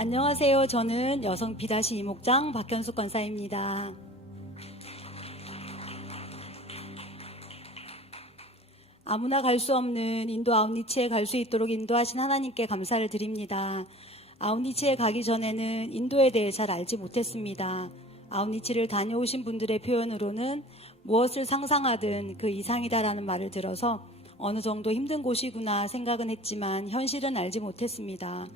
안녕하세요. 저는 여성 B-2 목장 박현숙 권사입니다. 아무나 갈 수 없는 인도 아웃리치에 갈 수 있도록 인도하신 하나님께 감사를 드립니다. 아웃리치에 가기 전에는 인도에 대해 잘 알지 못했습니다. 아웃리치를 다녀오신 분들의 표현으로는 무엇을 상상하든 그 이상이다라는 말을 들어서 어느 정도 힘든 곳이구나 생각은 했지만 현실은 알지 못했습니다.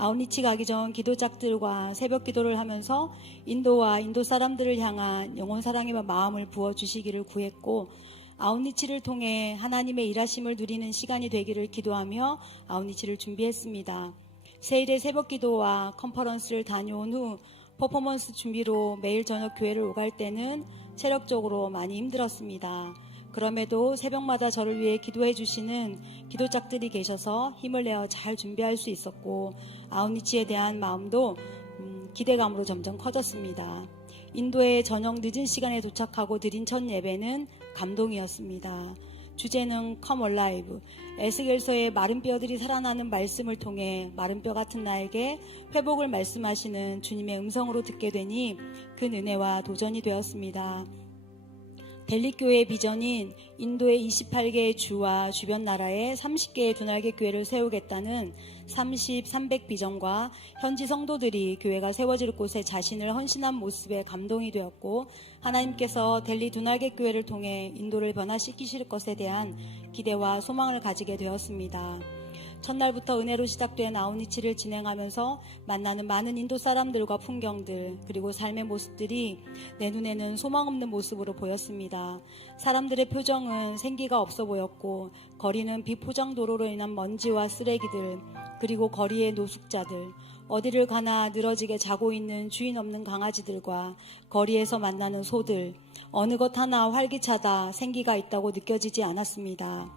아웃리치 가기 전 기도작들과 새벽 기도를 하면서 인도와 인도 사람들을 향한 영혼 사랑의 마음을 부어주시기를 구했고, 아웃리치를 통해 하나님의 일하심을 누리는 시간이 되기를 기도하며 아웃리치를 준비했습니다. 세일의 새벽 기도와 컨퍼런스를 다녀온 후 퍼포먼스 준비로 매일 저녁 교회를 오갈 때는 체력적으로 많이 힘들었습니다. 그럼에도 새벽마다 저를 위해 기도해 주시는 기도짝들이 계셔서 힘을 내어 잘 준비할 수 있었고, 아웃리치에 대한 마음도 기대감으로 점점 커졌습니다. 인도에 저녁 늦은 시간에 도착하고 드린 첫 예배는 감동이었습니다. 주제는 Come Alive, 에스겔서의 마른 뼈들이 살아나는 말씀을 통해 마른 뼈 같은 나에게 회복을 말씀하시는 주님의 음성으로 듣게 되니 큰 은혜와 도전이 되었습니다. 델리교회의 비전인 인도의 28개의 주와 주변 나라에 30개의 두날개 교회를 세우겠다는 30, 300 비전과 현지 성도들이 교회가 세워질 곳에 자신을 헌신한 모습에 감동이 되었고, 하나님께서 델리 두날개 교회를 통해 인도를 변화시키실 것에 대한 기대와 소망을 가지게 되었습니다. 첫날부터 은혜로 시작된 아웃리치를 진행하면서 만나는 많은 인도 사람들과 풍경들, 그리고 삶의 모습들이 내 눈에는 소망 없는 모습으로 보였습니다. 사람들의 표정은 생기가 없어 보였고, 거리는 비포장 도로로 인한 먼지와 쓰레기들, 그리고 거리의 노숙자들, 어디를 가나 늘어지게 자고 있는 주인 없는 강아지들과 거리에서 만나는 소들, 어느 것 하나 활기차다, 생기가 있다고 느껴지지 않았습니다.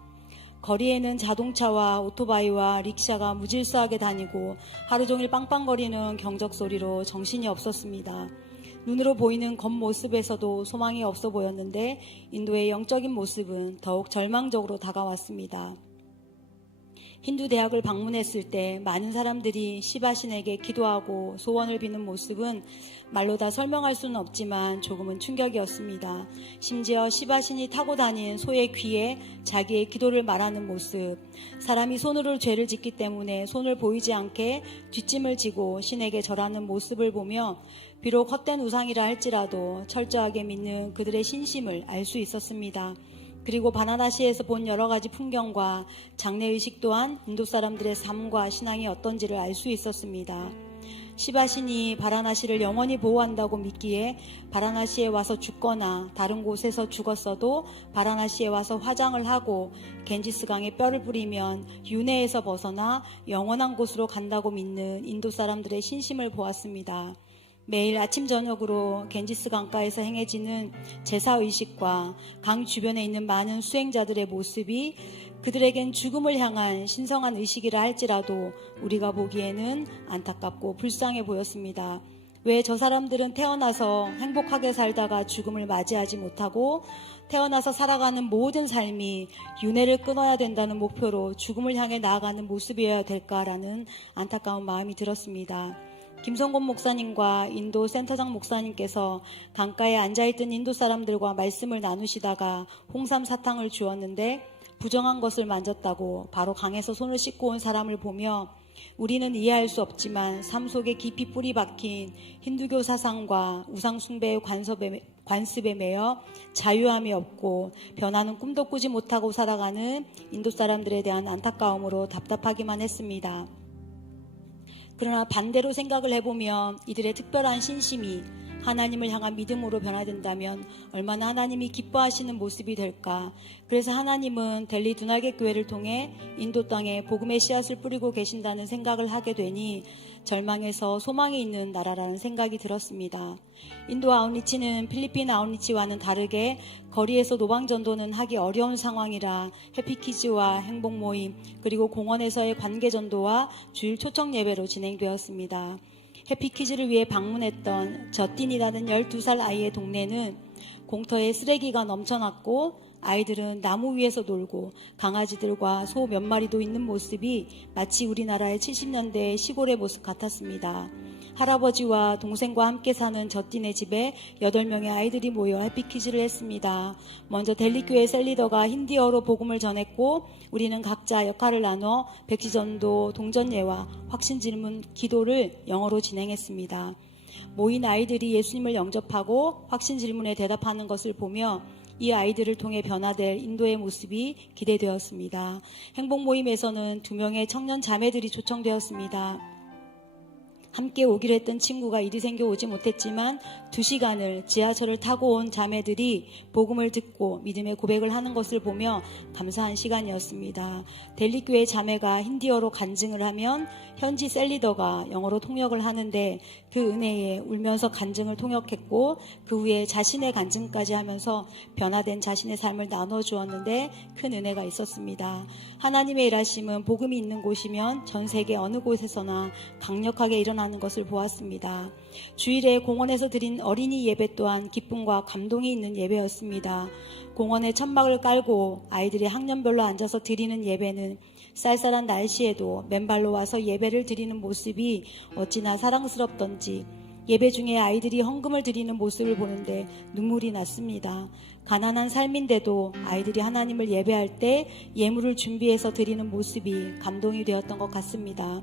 거리에는 자동차와 오토바이와 릭샤가 무질서하게 다니고 하루 종일 빵빵거리는 경적 소리로 정신이 없었습니다. 눈으로 보이는 겉모습에서도 소망이 없어 보였는데 인도의 영적인 모습은 더욱 절망적으로 다가왔습니다. 힌두 대학을 방문했을 때 많은 사람들이 시바신에게 기도하고 소원을 비는 모습은 말로 다 설명할 수는 없지만 조금은 충격이었습니다. 심지어 시바신이 타고 다닌 소의 귀에 자기의 기도를 말하는 모습, 사람이 손으로 죄를 짓기 때문에 손을 보이지 않게 뒷짐을 지고 신에게 절하는 모습을 보며 비록 헛된 우상이라 할지라도 철저하게 믿는 그들의 신심을 알 수 있었습니다. 그리고 바나나시에서 본 여러 가지 풍경과 장례의식 또한 인도 사람들의 삶과 신앙이 어떤지를 알 수 있었습니다. 시바신이 바라나시를 영원히 보호한다고 믿기에 바라나시에 와서 죽거나 다른 곳에서 죽었어도 바라나시에 와서 화장을 하고 겐지스강에 뼈를 뿌리면 윤회에서 벗어나 영원한 곳으로 간다고 믿는 인도 사람들의 신심을 보았습니다. 매일 아침 저녁으로 겐지스 강가에서 행해지는 제사의식과 강 주변에 있는 많은 수행자들의 모습이 그들에겐 죽음을 향한 신성한 의식이라 할지라도 우리가 보기에는 안타깝고 불쌍해 보였습니다. 왜 저 사람들은 태어나서 행복하게 살다가 죽음을 맞이하지 못하고 태어나서 살아가는 모든 삶이 윤회를 끊어야 된다는 목표로 죽음을 향해 나아가는 모습이어야 될까라는 안타까운 마음이 들었습니다. 김성곤 목사님과 인도 센터장 목사님께서 강가에 앉아있던 인도 사람들과 말씀을 나누시다가 홍삼 사탕을 주었는데 부정한 것을 만졌다고 바로 강에서 손을 씻고 온 사람을 보며 우리는 이해할 수 없지만 삶 속에 깊이 뿌리 박힌 힌두교 사상과 우상 숭배의 관습에 매여 자유함이 없고 변화는 꿈도 꾸지 못하고 살아가는 인도 사람들에 대한 안타까움으로 답답하기만 했습니다. 그러나 반대로 생각을 해보면 이들의 특별한 신심이 하나님을 향한 믿음으로 변화된다면 얼마나 하나님이 기뻐하시는 모습이 될까. 그래서 하나님은 델리 두날개 교회를 통해 인도 땅에 복음의 씨앗을 뿌리고 계신다는 생각을 하게 되니 절망에서 소망이 있는 나라라는 생각이 들었습니다. 인도 아웃리치는 필리핀 아웃리치와는 다르게 거리에서 노방전도는 하기 어려운 상황이라 해피키즈와 행복모임 그리고 공원에서의 관계전도와 주일 초청 예배로 진행되었습니다. 해피키즈를 위해 방문했던 저틴이라는 12살 아이의 동네는 공터에 쓰레기가 넘쳐났고 아이들은 나무 위에서 놀고 강아지들과 소 몇 마리도 있는 모습이 마치 우리나라의 70년대 시골의 모습 같았습니다. 할아버지와 동생과 함께 사는 젖띠네 집에 8명의 아이들이 모여 해피 퀴즈를 했습니다. 먼저 델리교회 셀리더가 힌디어로 복음을 전했고 우리는 각자 역할을 나눠 백지전도, 동전예와 확신질문, 기도를 영어로 진행했습니다. 모인 아이들이 예수님을 영접하고 확신질문에 대답하는 것을 보며 이 아이들을 통해 변화될 인도의 모습이 기대되었습니다. 행복 모임에서는 2명의 청년 자매들이 초청되었습니다. 함께 오기로 했던 친구가 일이 생겨 오지 못했지만 2시간을 지하철을 타고 온 자매들이 복음을 듣고 믿음의 고백을 하는 것을 보며 감사한 시간이었습니다. 델리교회 자매가 힌디어로 간증을 하면 현지 셀리더가 영어로 통역을 하는데 그 은혜에 울면서 간증을 통역했고 그 후에 자신의 간증까지 하면서 변화된 자신의 삶을 나눠주었는데 큰 은혜가 있었습니다. 하나님의 일하심은 복음이 있는 곳이면 전 세계 어느 곳에서나 강력하게 일어나는 것을 보았습니다. 주일에 공원에서 드린 어린이 예배 또한 기쁨과 감동이 있는 예배였습니다. 공원에 천막을 깔고 아이들이 학년별로 앉아서 드리는 예배는 쌀쌀한 날씨에도 맨발로 와서 예배를 드리는 모습이 어찌나 사랑스럽던지 예배 중에 아이들이 헌금을 드리는 모습을 보는데 눈물이 났습니다. 가난한 삶인데도 아이들이 하나님을 예배할 때 예물을 준비해서 드리는 모습이 감동이 되었던 것 같습니다.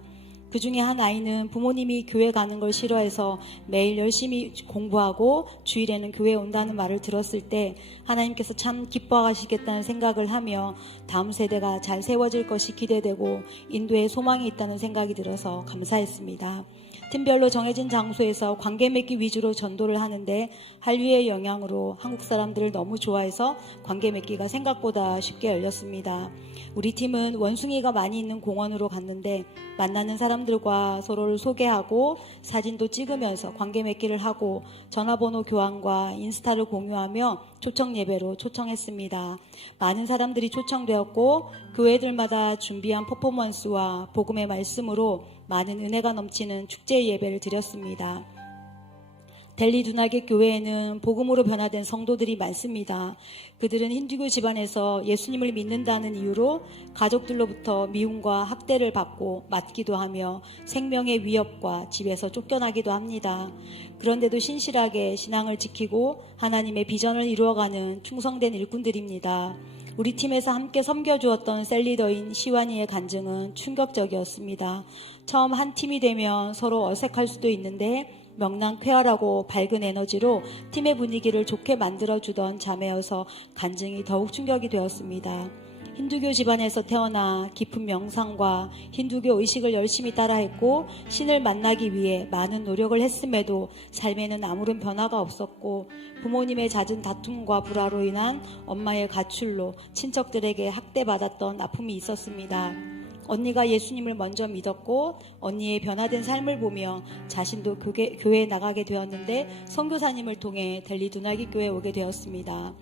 그 중에 한 아이는 부모님이 교회 가는 걸 싫어해서 매일 열심히 공부하고 주일에는 교회에 온다는 말을 들었을 때 하나님께서 참 기뻐하시겠다는 생각을 하며 다음 세대가 잘 세워질 것이 기대되고 인도에 소망이 있다는 생각이 들어서 감사했습니다. 팀별로 정해진 장소에서 관계 맺기 위주로 전도를 하는데 한류의 영향으로 한국 사람들을 너무 좋아해서 관계 맺기가 생각보다 쉽게 열렸습니다. 우리 팀은 원숭이가 많이 있는 공원으로 갔는데 만나는 사람들과 서로를 소개하고 사진도 찍으면서 관계 맺기를 하고 전화번호 교환과 인스타를 공유하며 초청 예배로 초청했습니다. 많은 사람들이 초청되었고 교회들마다 준비한 퍼포먼스와 복음의 말씀으로 많은 은혜가 넘치는 축제 예배를 드렸습니다. 델리 두나겟 교회에는 복음으로 변화된 성도들이 많습니다. 그들은 힌두교 집안에서 예수님을 믿는다는 이유로 가족들로부터 미움과 학대를 받고 맞기도 하며 생명의 위협과 집에서 쫓겨나기도 합니다. 그런데도 신실하게 신앙을 지키고 하나님의 비전을 이루어가는 충성된 일꾼들입니다. 우리 팀에서 함께 섬겨주었던 셀리더인 시완이의 간증은 충격적이었습니다. 처음 한 팀이 되면 서로 어색할 수도 있는데 명랑쾌활하고 밝은 에너지로 팀의 분위기를 좋게 만들어주던 자매여서 간증이 더욱 충격이 되었습니다. 힌두교 집안에서 태어나 깊은 명상과 힌두교 의식을 열심히 따라했고 신을 만나기 위해 많은 노력을 했음에도 삶에는 아무런 변화가 없었고 부모님의 잦은 다툼과 불화로 인한 엄마의 가출로 친척들에게 학대받았던 아픔이 있었습니다. 언니가 예수님을 먼저 믿었고 언니의 변화된 삶을 보며 자신도 교회에 나가게 되었는데 선교사님을 통해 델리 두나깃 교회에 오게 되었습니다.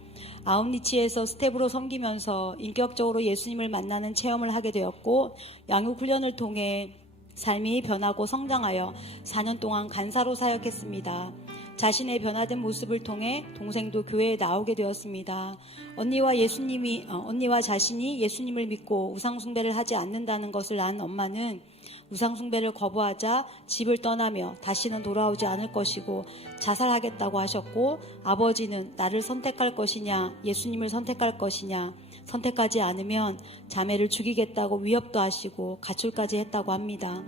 아웃리치에서 스텝으로 섬기면서 인격적으로 예수님을 만나는 체험을 하게 되었고 양육훈련을 통해 삶이 변하고 성장하여 4년 동안 간사로 사역했습니다. 자신의 변화된 모습을 통해 동생도 교회에 나오게 되었습니다. 언니와 자신이 예수님을 믿고 우상숭배를 하지 않는다는 것을 안 엄마는 우상숭배를 거부하자 집을 떠나며 다시는 돌아오지 않을 것이고 자살하겠다고 하셨고 아버지는 나를 선택할 것이냐 예수님을 선택할 것이냐 선택하지 않으면 자매를 죽이겠다고 위협도 하시고 가출까지 했다고 합니다.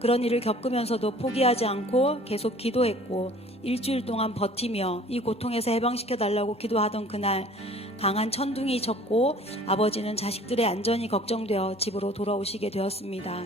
그런 일을 겪으면서도 포기하지 않고 계속 기도했고 일주일 동안 버티며 이 고통에서 해방시켜달라고 기도하던 그날 강한 천둥이 쳤고 아버지는 자식들의 안전이 걱정되어 집으로 돌아오시게 되었습니다.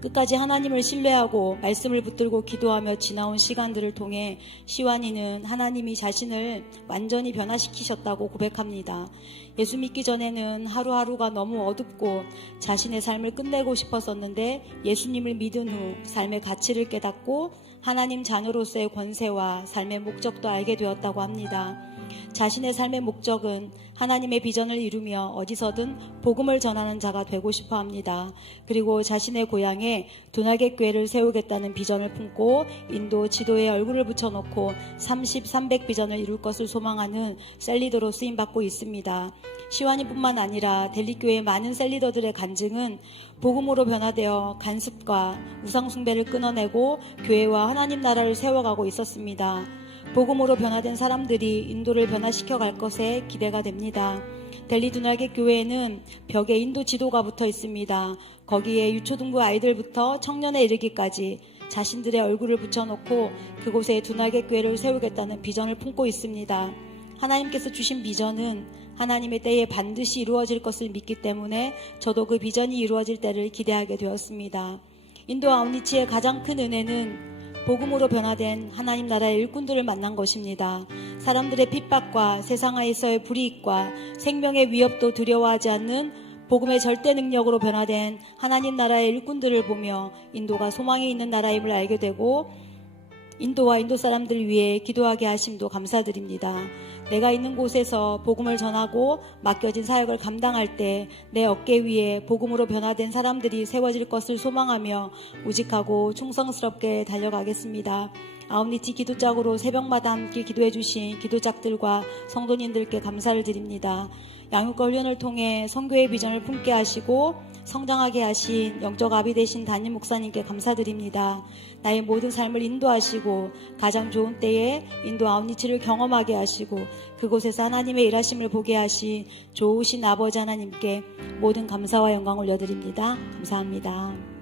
끝까지 하나님을 신뢰하고 말씀을 붙들고 기도하며 지나온 시간들을 통해 시완이는 하나님이 자신을 완전히 변화시키셨다고 고백합니다. 예수 믿기 전에는 하루하루가 너무 어둡고 자신의 삶을 끝내고 싶었었는데 예수님을 믿은 후 삶의 가치를 깨닫고 하나님 자녀로서의 권세와 삶의 목적도 알게 되었다고 합니다. 자신의 삶의 목적은 하나님의 비전을 이루며 어디서든 복음을 전하는 자가 되고 싶어 합니다. 그리고 자신의 고향에 두나겟 교회를 세우겠다는 비전을 품고 인도 지도에 얼굴을 붙여놓고 30, 300 비전을 이룰 것을 소망하는 셀리더로 쓰임받고 있습니다. 시완이뿐만 아니라 델리교회의 많은 셀리더들의 간증은 복음으로 변화되어 간습과 우상숭배를 끊어내고 교회와 하나님 나라를 세워가고 있었습니다. 복음으로 변화된 사람들이 인도를 변화시켜 갈 것에 기대가 됩니다. 델리 두나겟 교회에는 벽에 인도 지도가 붙어 있습니다. 거기에 유초등부 아이들부터 청년에 이르기까지 자신들의 얼굴을 붙여놓고 그곳에 두나겟 교회를 세우겠다는 비전을 품고 있습니다. 하나님께서 주신 비전은 하나님의 때에 반드시 이루어질 것을 믿기 때문에 저도 그 비전이 이루어질 때를 기대하게 되었습니다. 인도 아웃리치의 가장 큰 은혜는 복음으로 변화된 하나님 나라의 일꾼들을 만난 것입니다. 사람들의 핍박과 세상에서의 불이익과 생명의 위협도 두려워하지 않는 복음의 절대 능력으로 변화된 하나님 나라의 일꾼들을 보며 인도가 소망이 있는 나라임을 알게 되고 인도와 인도 사람들을 위해 기도하게 하심도 감사드립니다. 내가 있는 곳에서 복음을 전하고 맡겨진 사역을 감당할 때 내 어깨 위에 복음으로 변화된 사람들이 세워질 것을 소망하며 우직하고 충성스럽게 달려가겠습니다. 아웃리치 기도짝으로 새벽마다 함께 기도해 주신 기도짝들과 성도님들께 감사를 드립니다. 양육과 훈련을 통해 선교의 비전을 품게 하시고 성장하게 하신 영적 아비 되신 담임 목사님께 감사드립니다. 나의 모든 삶을 인도하시고 가장 좋은 때에 인도 아웃리치를 경험하게 하시고 그곳에서 하나님의 일하심을 보게 하신 좋으신 아버지 하나님께 모든 감사와 영광을 올려드립니다. 감사합니다.